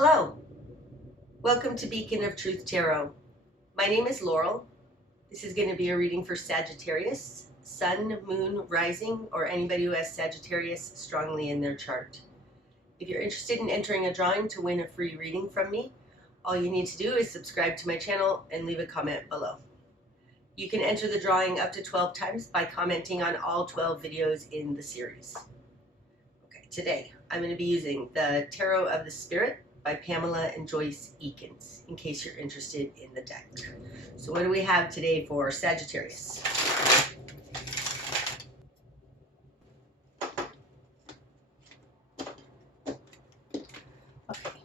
Hello, welcome to Beacon of Truth Tarot. My name is Laurel. This is going to be a reading for Sagittarius, Sun, Moon, Rising, or anybody who has Sagittarius strongly in their chart. If you're interested in entering a drawing to win a free reading from me, all you need to do is subscribe to my channel and leave a comment below. You can enter the drawing up to 12 times by commenting on all 12 videos in the series. Okay, today I'm going to be using the Tarot of the Spirit by Pamela and Joyce Eakins, in case you're interested in the deck. So what do we have today for Sagittarius? Okay.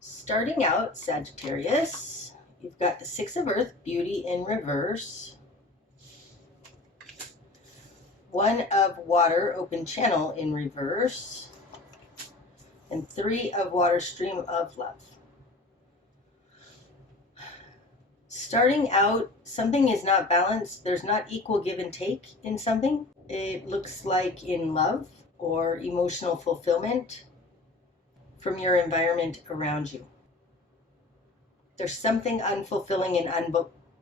Starting out, Sagittarius, you've got the Six of Earth, Beauty in reverse. One of Water, Open Channel in reverse. And Three of Water, Stream of Love. Starting out, something is not balanced. There's not equal give and take in something. It looks like in love or emotional fulfillment from your environment around you. There's something unfulfilling and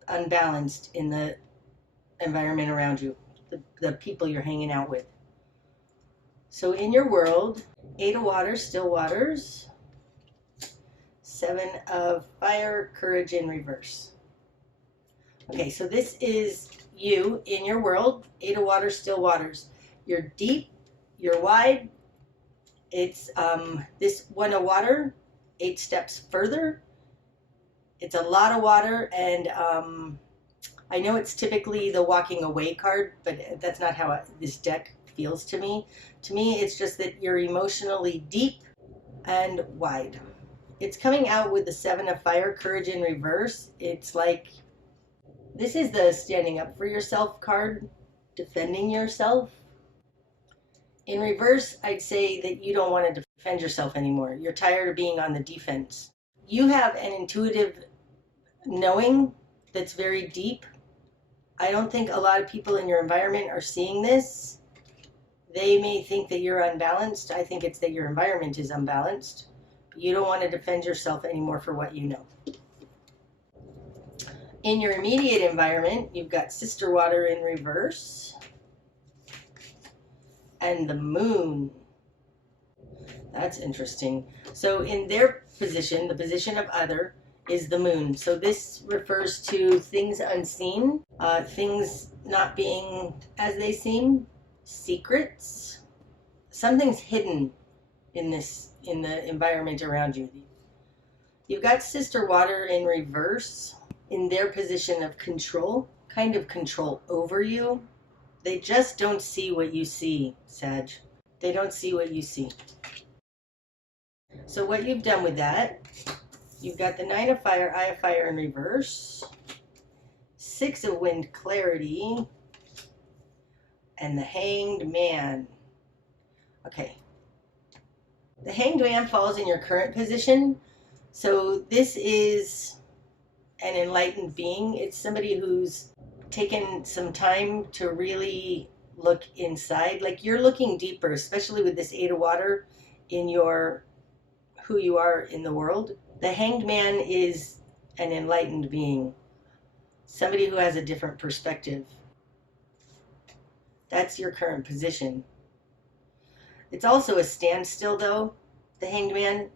unbalanced in the environment around you, the people you're hanging out with. So in your world, Eight of Water, Still Waters. Seven of Fire, Courage in reverse. Okay, so this is you in your world, Eight of Water, Still Waters. You're deep, you're wide. It's this One of Water, 8 steps further. It's a lot of water, and I know it's typically the walking away card, but that's not how this deck feels to me. To me, it's just that you're emotionally deep and wide. It's coming out with the Seven of Fire, Courage in reverse. It's like, this is the standing up for yourself card, defending yourself. In reverse, I'd say that you don't want to defend yourself anymore. You're tired of being on the defense. You have an intuitive knowing that's very deep. I don't think a lot of people in your environment are seeing this. They may think that you're unbalanced. I think it's that your environment is unbalanced. You don't want to defend yourself anymore for what you know. In your immediate environment, you've got Sister Water in reverse. And the Moon. That's interesting. So in their position, the position of other, is the Moon. So this refers to things unseen, things not being as they seem. Secrets. Something's hidden in the environment around you. You've got Sister Water in reverse in their position of control, kind of control over you. They just don't see what you see, Sag. They don't see what you see. So what you've done with that, you've got the Nine of Fire, Eye of Fire in reverse, Six of Wind, Clarity, and the Hanged Man. Okay. The Hanged Man falls in your current position. So this is an enlightened being. It's somebody who's taken some time to really look inside. Like, you're looking deeper, especially with this Eight of Water in your who you are in the world. The Hanged Man is an enlightened being. Somebody who has a different perspective. That's your current position. It's also a standstill, though, the Hanged Man,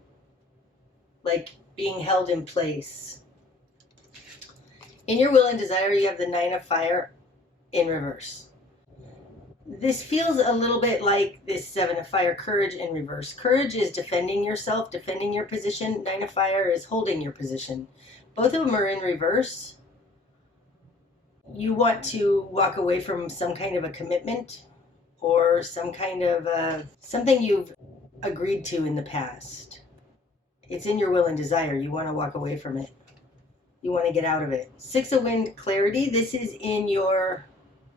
like being held in place. In your will and desire, you have the Nine of Fire in reverse. This feels a little bit like this Seven of Fire, Courage in reverse. Courage is defending yourself, defending your position. Nine of Fire is holding your position. Both of them are in reverse. You want to walk away from some kind of a commitment or some kind of something you've agreed to in the past. It's in your will and desire. You want to walk away from it. You want to get out of it. Six of Wind, Clarity. This is in your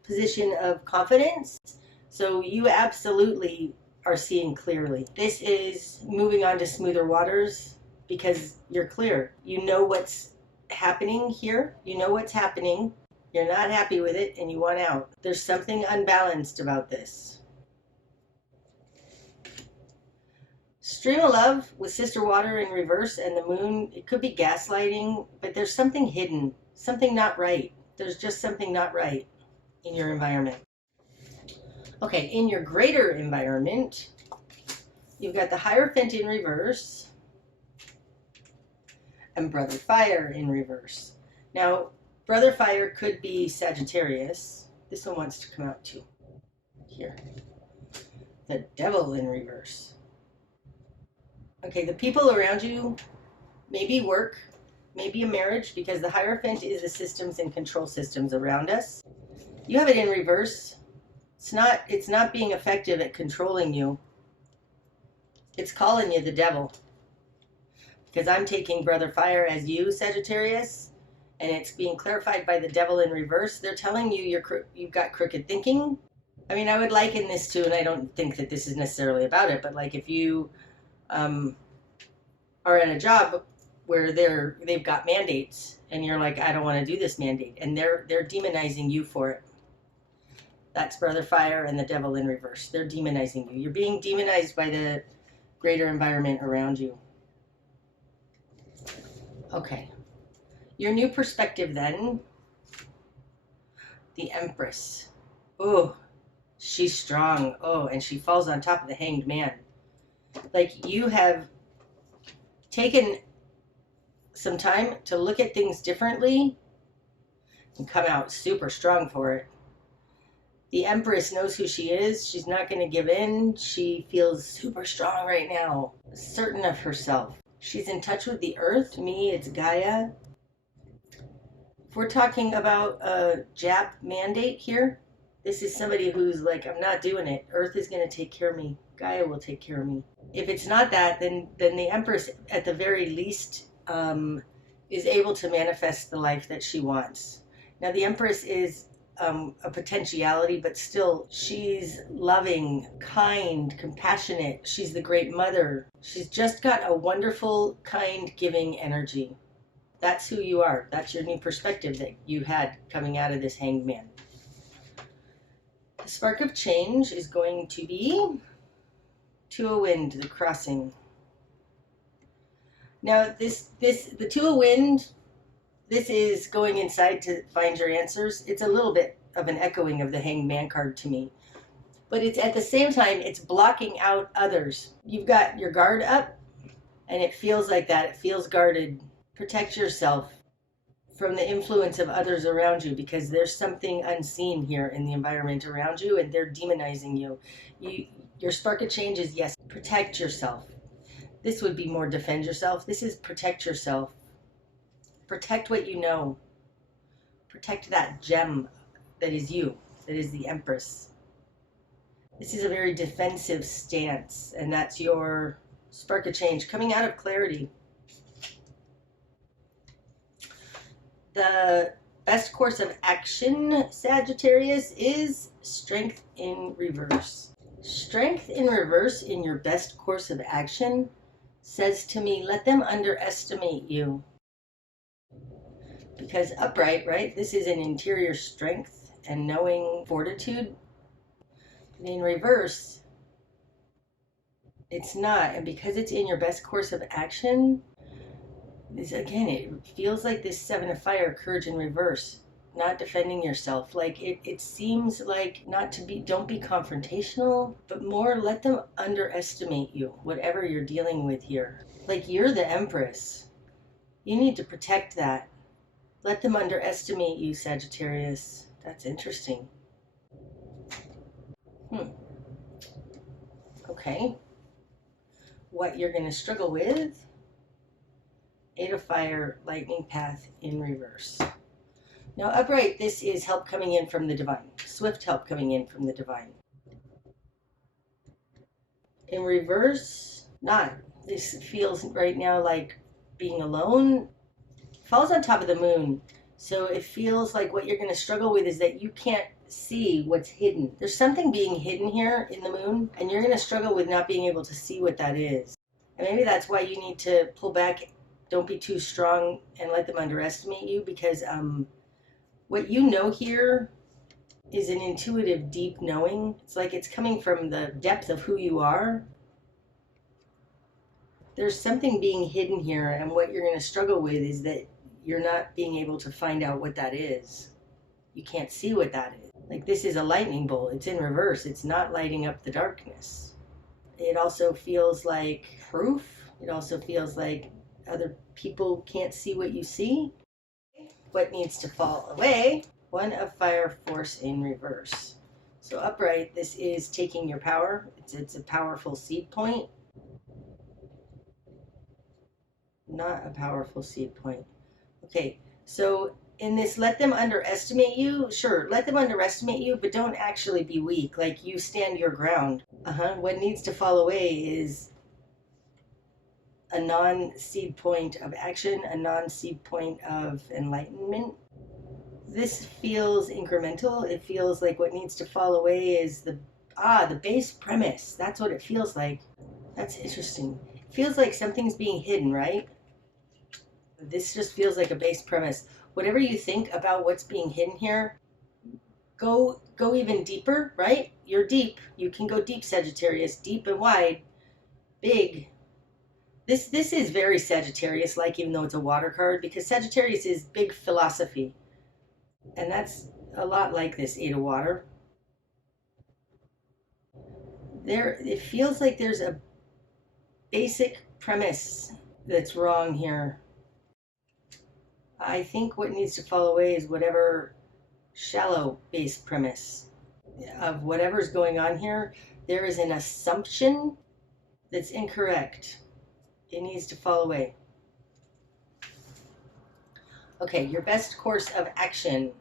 position of confidence. So you absolutely are seeing clearly. This is moving on to smoother waters because you're clear. You know what's happening here. You know what's happening. You're not happy with it and you want out. There's something unbalanced about this. Stream of love with sister water in reverse and the moon. It could be gaslighting, but there's something hidden, something not right. There's just something not right in your environment. Okay, in your greater environment, you've got the Hierophant in reverse and Brother Fire in reverse. Now, Brother Fire could be Sagittarius. This one wants to come out too. Here. The Devil in reverse. Okay, the people around you, maybe work, maybe a marriage, because the Hierophant is the systems and control systems around us. You have it in reverse. It's not being effective at controlling you. It's calling you the devil. Because I'm taking Brother Fire as you, Sagittarius, and it's being clarified by the Devil in reverse. They're telling you you've got crooked thinking. I mean, I would liken this to, and I don't think that this is necessarily about it, but like if you are in a job where they've got mandates, and you're like, I don't want to do this mandate, and they're demonizing you for it. That's Brother Fire and the Devil in reverse. They're demonizing you. You're being demonized by the greater environment around you. Okay. Your new perspective then. The Empress. Oh, she's strong. Oh, and she falls on top of the Hanged Man. Like you have taken some time to look at things differently and come out super strong for it. The Empress knows who she is. She's not going to give in. She feels super strong right now, certain of herself. She's in touch with the earth. To me, it's Gaia. If we're talking about a Jap mandate here, this is somebody who's like, I'm not doing it. Earth is going to take care of me. Gaia will take care of me. If it's not that, then the Empress, at the very least, is able to manifest the life that she wants. Now, the Empress is a potentiality, but still she's loving, kind, compassionate. She's the great mother. She's just got a wonderful, kind, giving energy. That's who you are. That's your new perspective that you had coming out of this Hanged Man. The spark of change is going to be Two of Wind, the crossing. Now the Two of Wind, this is going inside to find your answers. It's a little bit of an echoing of the Hanged Man card to me. But it's at the same time, it's blocking out others. You've got your guard up, and it feels like that. It feels guarded. Protect yourself from the influence of others around you, because there's something unseen here in the environment around you, and they're demonizing you. Your spark of change is, yes, protect yourself. This would be more defend yourself. This is protect yourself. Protect what you know. Protect that gem that is you, that is the Empress. This is a very defensive stance, and that's your spark of change coming out of clarity. The best course of action, Sagittarius, is strength in reverse. Strength in reverse in your best course of action says to me, let them underestimate you. Because upright, right, this is an interior strength and knowing fortitude. And in reverse, it's not. And because it's in your best course of action, this, again, it feels like this Seven of Fire, courage in reverse, not defending yourself. Like it seems like don't be confrontational, but more let them underestimate you, whatever you're dealing with here. Like you're the Empress. You need to protect that. Let them underestimate you, Sagittarius. That's interesting. Okay. What you're going to struggle with. Eight of Fire, lightning path in reverse. Now upright, this is help coming in from the divine. Swift help coming in from the divine. In reverse, not. This feels right now like being alone. Falls on top of the moon. So it feels like what you're going to struggle with is that you can't see what's hidden. There's something being hidden here in the moon, and you're going to struggle with not being able to see what that is. And maybe that's why you need to pull back. Don't be too strong and let them underestimate you, because what you know here is an intuitive, deep knowing. It's like it's coming from the depth of who you are. there's something being hidden here, and what you're going to struggle with is that you're not being able to find out what that is. You can't see what that is. Like, this is a lightning bolt. It's in reverse. It's not lighting up the darkness. It also feels like proof. It also feels like other people can't see what you see. What needs to fall away? One of fire, force in reverse. So upright, this is taking your power. It's a powerful seed point. Not a powerful seed point. Okay, so in this, let them underestimate you. Sure, let them underestimate you, but don't actually be weak. Like, you stand your ground. What needs to fall away is a non-seed point of action, a non-seed point of enlightenment. This feels incremental. It feels like what needs to fall away is the base premise. That's what it feels like. That's interesting. It feels like something's being hidden, right? This just feels like a base premise. Whatever you think about what's being hidden here, go even deeper, right? You're deep. You can go deep, Sagittarius, deep and wide, big. This is very Sagittarius-like, even though it's a water card, because Sagittarius is big philosophy. And that's a lot like this Eight of Water. It feels like there's a basic premise that's wrong here. I think what needs to fall away is whatever shallow base premise of whatever's going on here. There is an assumption that's incorrect. It needs to fall away. Okay, your best course of action.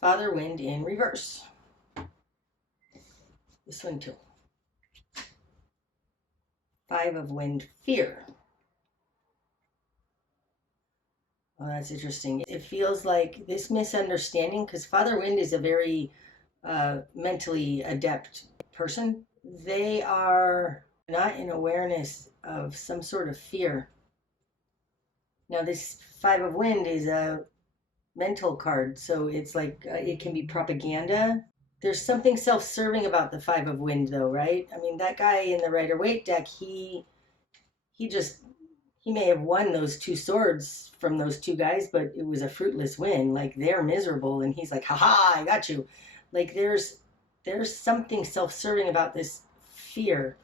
Father Wind in reverse. This one too. Five of Wind, fear. Oh, that's interesting. It feels like this misunderstanding, because Father Wind is a very mentally adept person. They are not in awareness of some sort of fear. Now, this Five of Wind is a mental card, so it's like it can be propaganda. There's something self-serving about the Five of Wind, though, right? I mean, that guy in the Rider-Waite deck, he may have won those two swords from those two guys, but it was a fruitless win. Like, they're miserable, and he's like, haha, I got you. Like, there's something self-serving about this fear.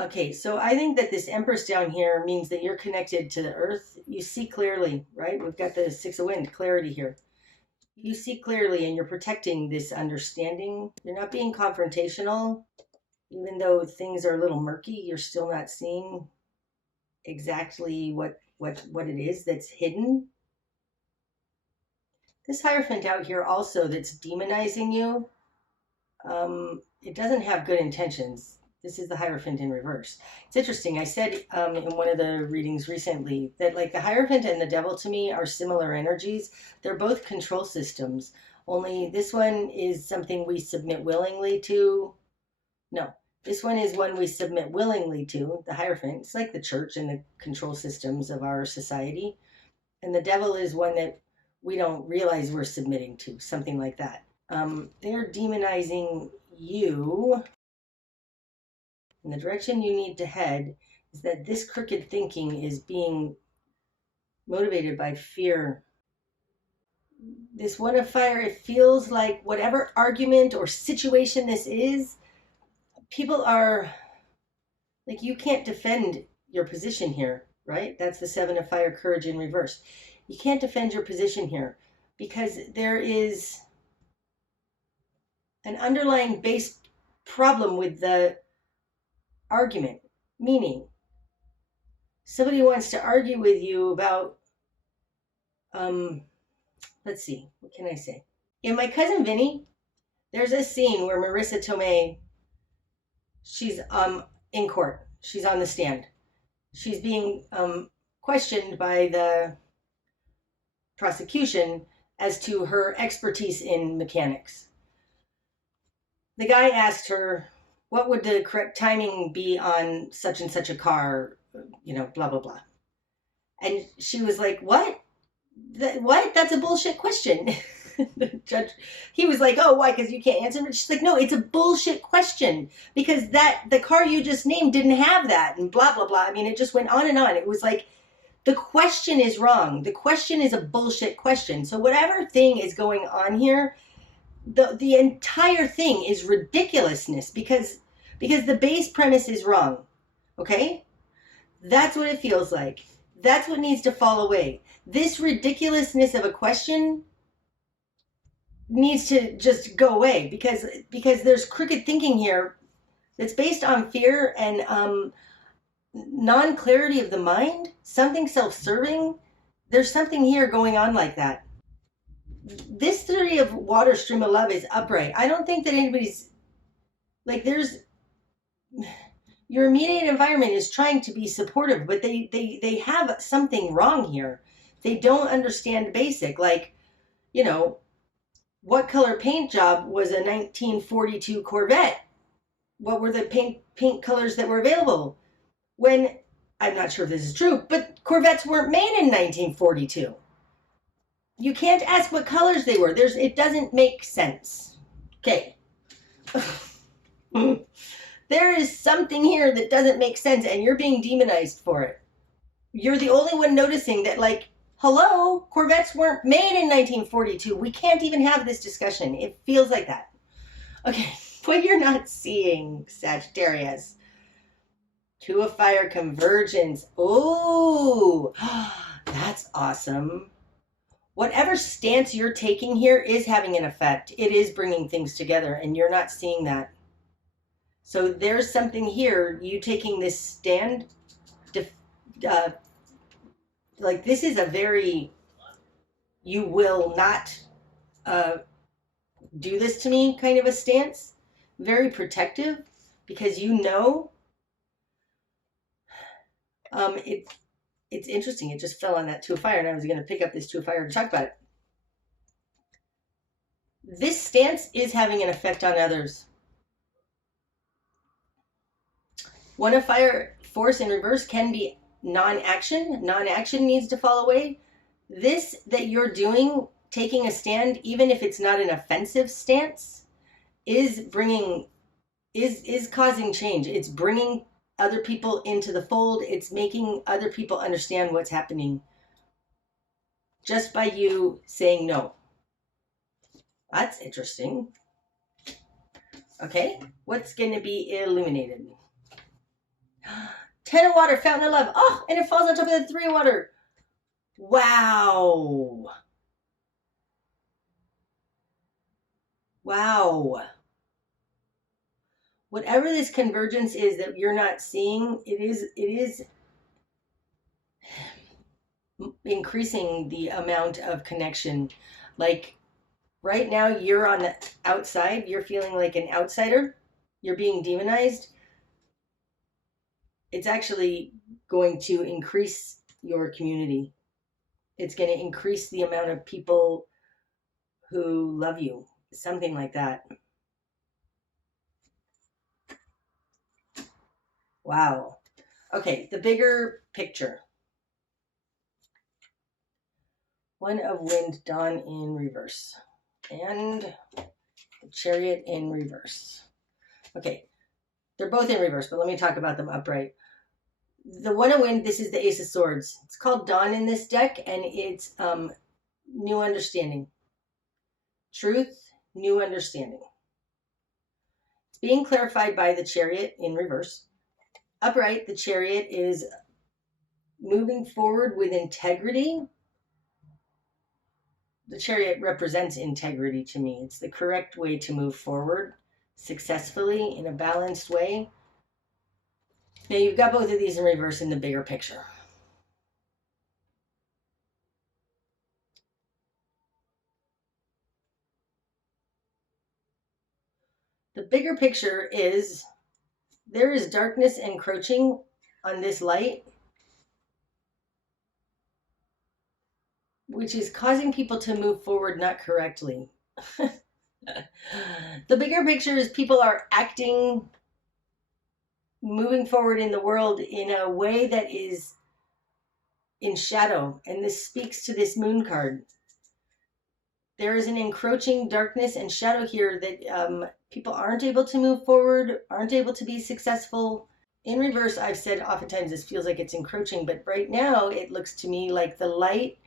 Okay, so I think that this Empress down here means that you're connected to the earth. You see clearly, right? We've got the Six of Wind, clarity here. You see clearly, and you're protecting this understanding. You're not being confrontational. Even though things are a little murky, you're still not seeing exactly what it is that's hidden. This Hierophant out here also that's demonizing you, it doesn't have good intentions. This is the Hierophant in reverse. It's interesting. I said in one of the readings recently that, like, the Hierophant and the Devil to me are similar energies. They're both control systems, only this one is something we submit willingly to. No, this one is one we submit willingly to, the Hierophant. It's like the church and the control systems of our society. And the Devil is one that we don't realize we're submitting to, something like that. They're demonizing you. And the direction you need to head is that this crooked thinking is being motivated by fear. This One of Fire, it feels like whatever argument or situation this is, people are like, you can't defend your position here, right? That's the Seven of Fire, courage in reverse. You can't defend your position here because there is an underlying base problem with the argument, meaning somebody wants to argue with you about, let's see, what can I say? In my Cousin Vinny, there's a scene where Marissa Tomei, she's in court. She's on the stand. She's being questioned by the prosecution as to her expertise in mechanics. The guy asked her, what would the correct timing be on such and such a car, blah, blah, blah. And she was like, what? What? That's a bullshit question. The judge, he was like, oh, why? Because you can't answer it. She's like, no, it's a bullshit question because the car you just named didn't have that and blah, blah, blah. I mean, it just went on and on. It was like, the question is wrong. The question is a bullshit question. So whatever thing is going on here, the entire thing is ridiculousness because the base premise is wrong. Okay? That's what it feels like. That's what needs to fall away. This ridiculousness of a question needs to just go away because there's crooked thinking here that's based on fear and non-clarity of the mind, something self-serving. There's something here going on like that. This theory of water stream of love is upright. I don't think that anybody's like there's your immediate environment is trying to be supportive, but they have something wrong here. They don't understand basic, like, you know, what color paint job was a 1942 Corvette? What were the paint colors that were available? When, I'm not sure if this is true, but Corvettes weren't made in 1942. You can't ask what colors they were. It doesn't make sense. Okay. There is something here that doesn't make sense and you're being demonized for it. You're the only one noticing that, like, hello, Corvettes weren't made in 1942. We can't even have this discussion. It feels like that. Okay, what you're not seeing, Sagittarius. Two of Fire convergence. Oh, that's awesome. Whatever stance you're taking here is having an effect. It is bringing things together, and you're not seeing that. So there's something here. You taking this stand, like this is a very, you will not do this to me kind of a stance. Very protective because you know. It's interesting. It just fell on that Two of Fire, and I was going to pick up this Two of Fire to talk about it. This stance is having an effect on others. One of Fire force in reverse can be non-action. Non-action needs to fall away. This that you're doing, taking a stand, even if it's not an offensive stance, is causing change. It's bringing other people into the fold. It's making other people understand what's happening just by you saying no. That's interesting. Okay, what's going to be illuminated? 10 of water, fountain of love. Oh, and it falls on top of the 3 of water. Wow. Wow. Whatever this convergence is that you're not seeing, it is increasing the amount of connection. Like right now you're on the outside, you're feeling like an outsider, you're being demonized. It's actually going to increase your community. It's going to increase the amount of people who love you, something like that. Wow. Okay, the bigger picture. One of wind, dawn in reverse. And the Chariot in reverse. Okay, they're both in reverse, but let me talk about them upright. The one of wind, this is the Ace of Swords. It's called dawn in this deck, and it's new understanding. Truth, new understanding. It's being clarified by the Chariot in reverse. Upright, the Chariot is moving forward with integrity. The Chariot represents integrity to me. It's the correct way to move forward successfully in a balanced way. Now you've got both of these in reverse in the bigger picture. The bigger picture is there is darkness encroaching on this light, which is causing people to move forward not correctly. The bigger picture is people are acting, moving forward in the world in a way that is in shadow. And this speaks to this moon card. There is an encroaching darkness and shadow here that people aren't able to move forward, aren't able to be successful. In reverse, I've said oftentimes this feels like it's encroaching, but right now it looks to me like the light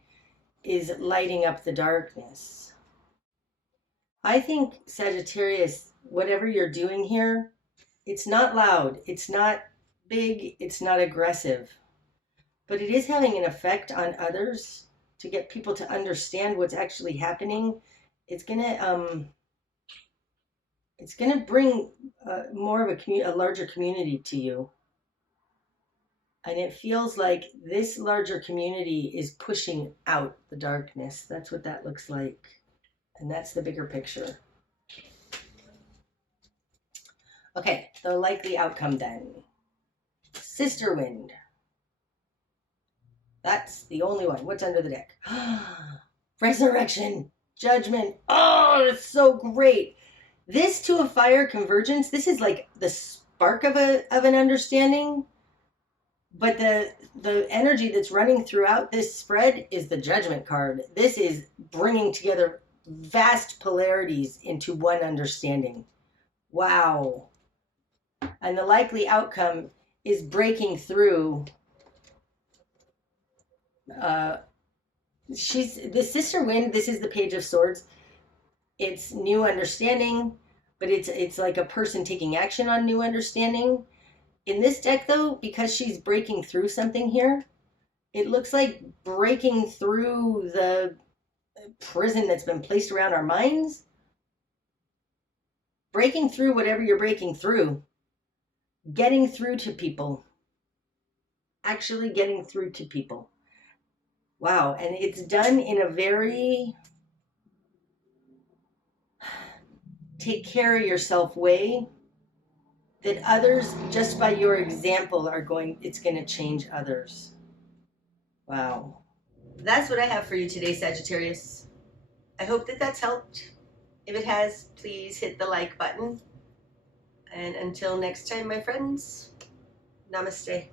is lighting up the darkness. I think, Sagittarius, whatever you're doing here, it's not loud, it's not big, it's not aggressive, but it is having an effect on others to get people to understand what's actually happening. It's gonna bring more of a larger community to you, and it feels like this larger community is pushing out the darkness. That's what that looks like, and that's the bigger picture. Okay, the likely outcome then. Sister Wind. That's the only one. What's under the deck? Resurrection. Judgment. Oh, it's so great. This to a fire convergence, this is like the spark of an understanding. But the energy that's running throughout this spread is the Judgment card. This is bringing together vast polarities into one understanding. Wow. And the likely outcome is breaking through. She's the Sister Wind. This is the Page of Swords. It's new understanding, but it's like a person taking action on new understanding. In this deck, though, because she's breaking through something here, it looks like breaking through the prison that's been placed around our minds. Breaking through whatever you're breaking through. Getting through to people. Actually getting through to people. Wow, and it's done in a very take care of yourself way that others, just by your example, it's going to change others. Wow. That's what I have for you today, Sagittarius. I hope that that's helped. If it has, please hit the like button. And until next time, my friends, namaste.